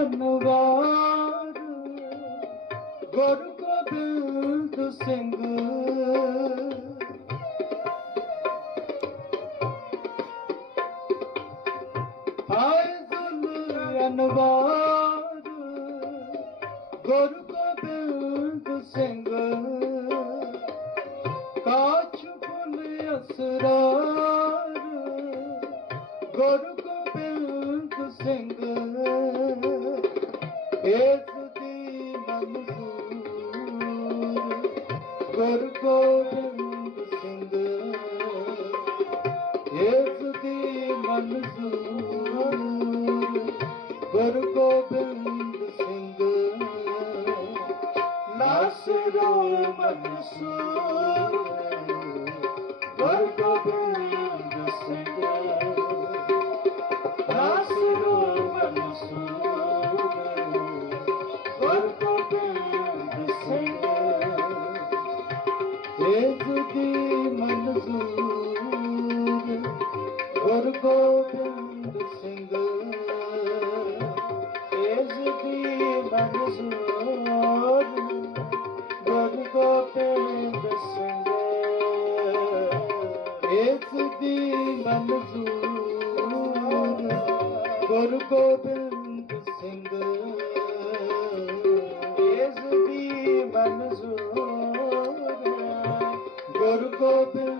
ਦੁਲਨਵਾਰ ਗੁਰ ਗੋਬਿੰਦ ਸਿੰਘ ਹਾਏ ਦੁਲਨਵਾਰ ਗੁਰ ਗੋਬਿੰਦ ਸਿੰਘ ਕਾਛ ਫੁੱਲ ਅਸਰਾਰ ਗੁਰ ਗੋਬਿੰਦ ਗੁਰ ਗੋਬਿੰਦ ਸਿੰਘ ਇਸ ਦੀ ਮਨਜ਼ੂਰ ਗੁਰ ਗੋਬਿੰਦ ਸਿੰਘ ਨਾਸਰੋ ਮਨਸੂਰ ਗੁਰ ਮਨਜ਼ੂਰ ਗੁਰ ਗੋਬਿੰਦ ਸਿੰਘ, ਇਸ ਦੀ ਮਨਜ਼ੂਰ ਗੁਰ ਗੋਬਿੰਦ ਸਿੰਘ, ਇਸ ਦੀ ਮਨਜ਼ੂਰ ਗੁਰ ਗੋਬਿੰਦ ਸਿੰਘ, ਇਸ ਦੀ ਮਨਜ਼ੂਰ ਗੁਰ ਗੋਬਿੰਦ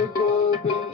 गोविंद